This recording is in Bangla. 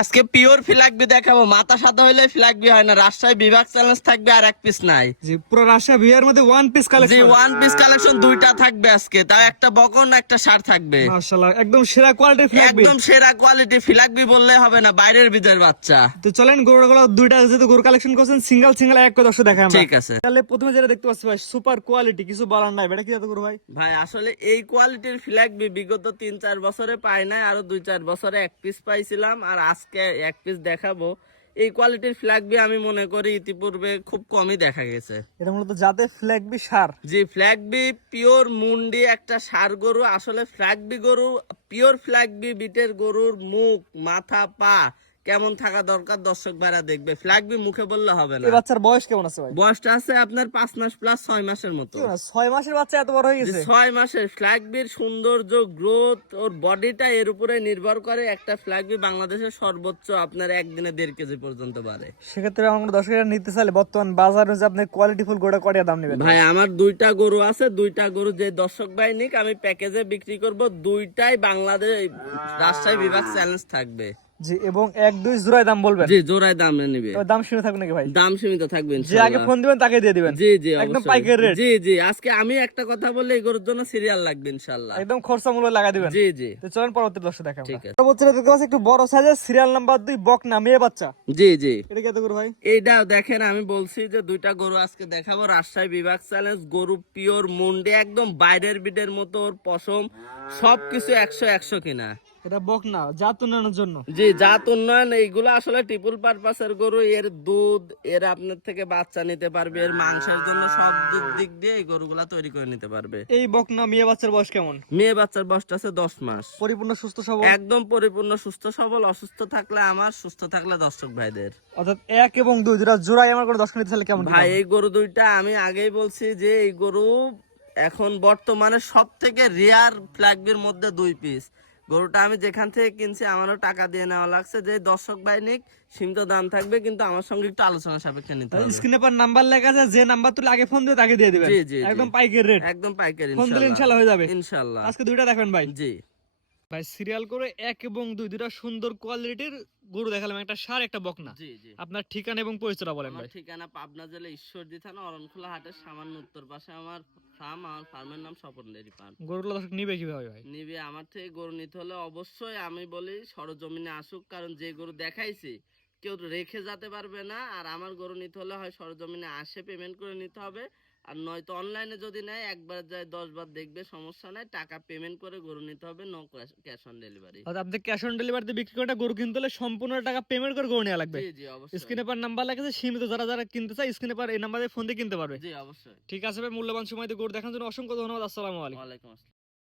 আজকে পিওর ফিলাকবি দেখাবো। মাথা সাদা হইলে ফিলাকবি হয় না। রাজশাহী বিভাগ চ্যালেঞ্জ থাকবে আর এক পিস নাই। জি পুরো রাশিয়া বিয়ার মধ্যে ওয়ান পিস কালেকশন জি ওয়ান পিস কালেকশন দুইটা থাকবে আজকে। তাও একটা বকন একটা শার্ট থাকবে। মাশাআল্লাহ একদম সেরা কোয়ালিটির ফ্ল্যাগ একদম সেরা কোয়ালিটি ফিলাকবি বললে হবে না বাইরের বিদের বাচ্চা। তো চলেন গরুগুলো দুইটা যেহেতু গরু কালেকশন করছেন সিঙ্গেল সিঙ্গেল এক করে দর্শক দেখাই আমরা। ঠিক আছে। তাহলে প্রথমে যেটা দেখতে পাচ্ছি ভাই সুপার কোয়ালিটি কিছু বলার নাই। এটা কি জাত গরু ভাই? ভাই আসলে এই কোয়ালিটির ফিলাকবি বিগত তিন চার বছরে পাই নাই আরও দুই চার বছরে এক পিস পাইছিলাম। আর আজকে এক পিস দেখাবো। এই কোয়ালিটির ফ্ল্যাগবি আমি মনে করি ইতিপূর্বে খুব কমই দেখা গেছে। এটা মূলত যাতে ফ্ল্যাগ বি সার। জি ফ্ল্যাগবি পিওর মুন্ডি একটা সার গরু আসলে ফ্ল্যাগবি গরু পিওর ফ্ল্যাগবি বিটের গরুর মুখ মাথা পা কেমন থাকা দরকার দর্শক ভাইরা দেখবে। ফ্ল্যাগবি মুখে বললে হবে না। এই বাচ্চার বয়স কেমন আছে ভাই? বয়সটা আছে আপনার পাঁচ মাস প্লাস ছয় মাসের মতো। ছয় মাসের বাচ্চা এত বড় হয়ে গেছে? ছয় মাসের ফ্ল্যাগবির সৌন্দর্য গ্রোথ ওর বডিটা এর উপরে নির্ভর করে একটা ফ্ল্যাগবি বাংলাদেশের সর্বোচ্চ আপনার একদিনে দেড় কেজি পর্যন্ত বাড়ে। সেক্ষেত্রে আমার দর্শকেরা নিতে চাইলে বর্তমান বাজার অনুযায়ী আপনি কোয়ালিটি ফুল গোটা কটিয়া দাম নেবেন। ভাই আমার দুইটা গরু আছে দুইটা গরু যে দর্শক ভাই নিক আমি প্যাকেজে বিক্রি করব দুইটাই বাংলাদেশ রাজশাহী বিভাগ চ্যালেঞ্জ থাকবে। জি এবং এক দুই জোড়ায় দাম বলবেন? জি জোড়ায় দামে নিবে। দাম সীমিত থাকবে নাকি ভাই? দাম সীমিত থাকবে যে আগে ফোন দিবেন তাকে দিয়ে দিবেন। জি জি একদম পাইকারি রেট জি জি আজকে আমি একটা কথা বললে এই গরুর জন্য সিরিয়াল লাগবে ইনশাআল্লাহ। একদম খরচা মূল্য লাগা দিবেন। জি জি। তো চলেন পরবর্তী দর্শক দেখাবো। ঠিক আছে। পরবর্তী দেখতে পাচ্ছি একটু বড় সাইজের সিরিয়াল নাম্বার দুই বক না মেয়ে বাচ্চা। জি জি। এটা কি এত করে ভাই? এইটা দেখেন আমি বলছি যে দুইটা গরু আজকে দেখাবো রাজশাহী বিভাগ চ্যালেঞ্জ গরু পিওর মুন্ডে একদম বাইরের বিটের মতো ওর পশম সবকিছু একশো একশো কিনা। এটা বক না জাত উন্নয়নের জন্য। জি জাত উন্নয়ন এইগুলো আসলে ট্রিপল পারপাসের গরু এর দুধ এর আপনার থেকে বাচ্চা নিতে পারবে এর মাংসের জন্য সব দিক দিয়ে এই গরুগুলা তৈরি করে নিতে পারবে। এই বক না মেয়ে বাচ্চার বয়স কেমন? মেয়ে বাচ্চার বয়সটা আছে দশ মাস। পরিপূর্ণ সুস্থ সবল? একদম পরিপূর্ণ সুস্থ সবল অসুস্থ থাকলে আমার সুস্থ থাকলে দর্শক ভাইদের। অর্থাৎ এক এবং দুই দুটা জোড়াই আমার কোনো দশ মিনিট তাহলে কেমন ভাই এই গরু দুইটা আমি আগেই বলছি যে এই গরু এখন বর্তমানে সব থেকে রেয়ার ফ্ল্যাগবির মধ্যে দুই পিস গরুটা আমি যেখান থেকে কিনছি আমারও টাকা দিয়ে নেওয়া লাগছে। যে দর্শক বাহিনিক সীমিত দাম থাকবে কিন্তু আমার সঙ্গে একটু আলোচনা সাপেক্ষে নিতে হবে। স্ক্রিনে পর নাম্বার লেখা আছে যে নাম্বার তুলে আগে ফোন দিয়ে তাকে দিয়ে দিবেন। জি, জি। একদম পাইকারি রেট একদম পাইকারি ফোন দিলে ইনশাআল্লাহ হয়ে যাবে। ইনশাল্লাহ। আজকে দুইটা দেখবেন ভাই। জি। ভাই সিরিয়াল করে এক এবং দুই দুটা সুন্দর কোয়ালিটির গরু দেখালাম একটা সার একটা বকনা। আপনার ঠিকানা এবং পরিচয়টা বলেন ভাই। ঠিকানা পাবনা জেলা ঈশ্বরদী থানা অরণখোলা হাটের সামান্য উত্তর পাশে আমার ফার্ম আমার ফার্মের নাম স্বপন ডেরি ফার্ম গরুগুলো দর্শক নিবে কীভাবে ভাই? নিবে আমার থেকে গরু নিতে হলে অবশ্যই আমি বলি সরজমিনে আসুক কারণ যে গরু দেখাইছি কেউ রেখে যেতে পারবে না আর আমার গরু নিতে হলে হয় সরজমিনে আসে পেমেন্ট করে নিতে হবে। আর নয়তো অনলাইনে যদি নেয় একবার যায় দশ বার দেখবে সমস্যা নাই। টাকা পেমেন্ট করে গরু নিতে হবে নো ক্যাশ অন ডেলিভারি আপনি ক্যাশ অন ডেলিভারিতে বিক্রি করে গরু কিনতে হলে সম্পূর্ণ টাকা পেমেন্ট করে গরু নেওয়া লাগবে। জি জি অবশ্যই। স্ক্রিনে পর নাম্বার লেখা আছে সীমিত যারা যারা কিনতে চায় স্ক্রিনে পর এই নাম্বারে ফোন দিয়ে কিনতে পারবে। জি অবশ্যই। ঠিক আছে ভাই মূল্যবান সময় দিয়ে গরু দেখার জন্য অসংখ্য ধন্যবাদ আসসালামু আলাইকুম। ওয়ালাইকুম আসসালাম।